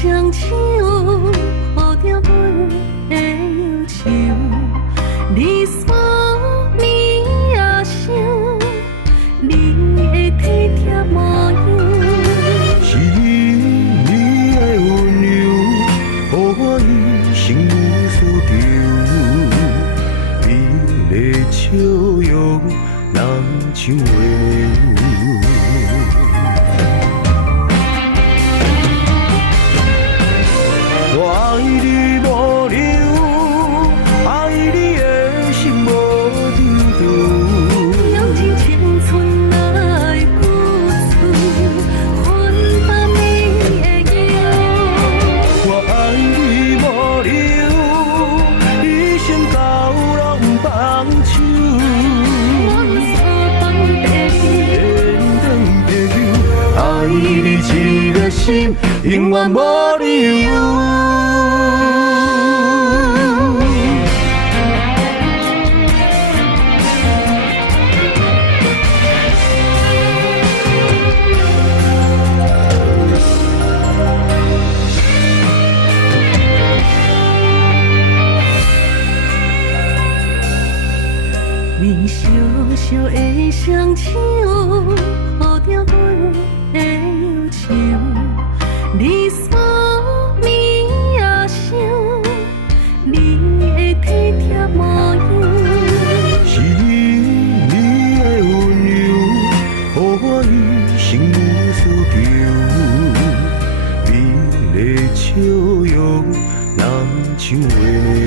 双手抱着我的忧愁，你所面也想，你的体贴模样。是你的温柔，予我一生所求。你的笑容，人像月亮。我爱你无留，爱你的心无丢丢。用尽青春来付出，换把你的腰。我爱你无留，一生到老不放手。我所放地天长地久，爱你一个心，永远无理由。你小小的双手抱着我的忧愁，你所面也想，你的体贴模样。是你的温柔，予我一生所求。你的笑容，人像月亮。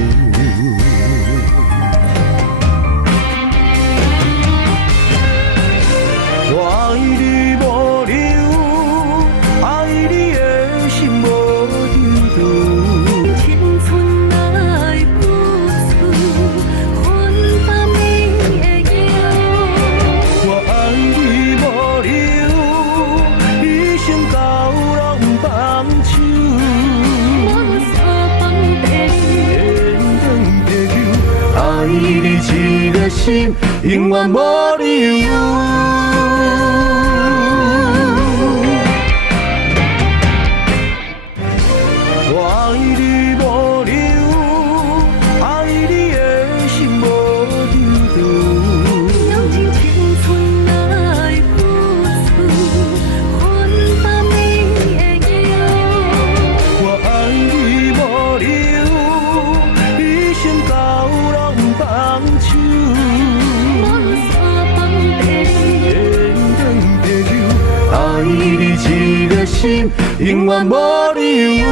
我爱你无留，爱你的心无丢丢。青春来付出，换把你的腰。我爱你无留，一生到老不放手。我所放地天长地久，爱你一个心，永远无理由。我爱你无留，爱你的心无丢丢。用尽青春来付出，换把你的腰。我爱你无留，一生到老不放手。我所放地天长地久，爱你一个心，永远无理由。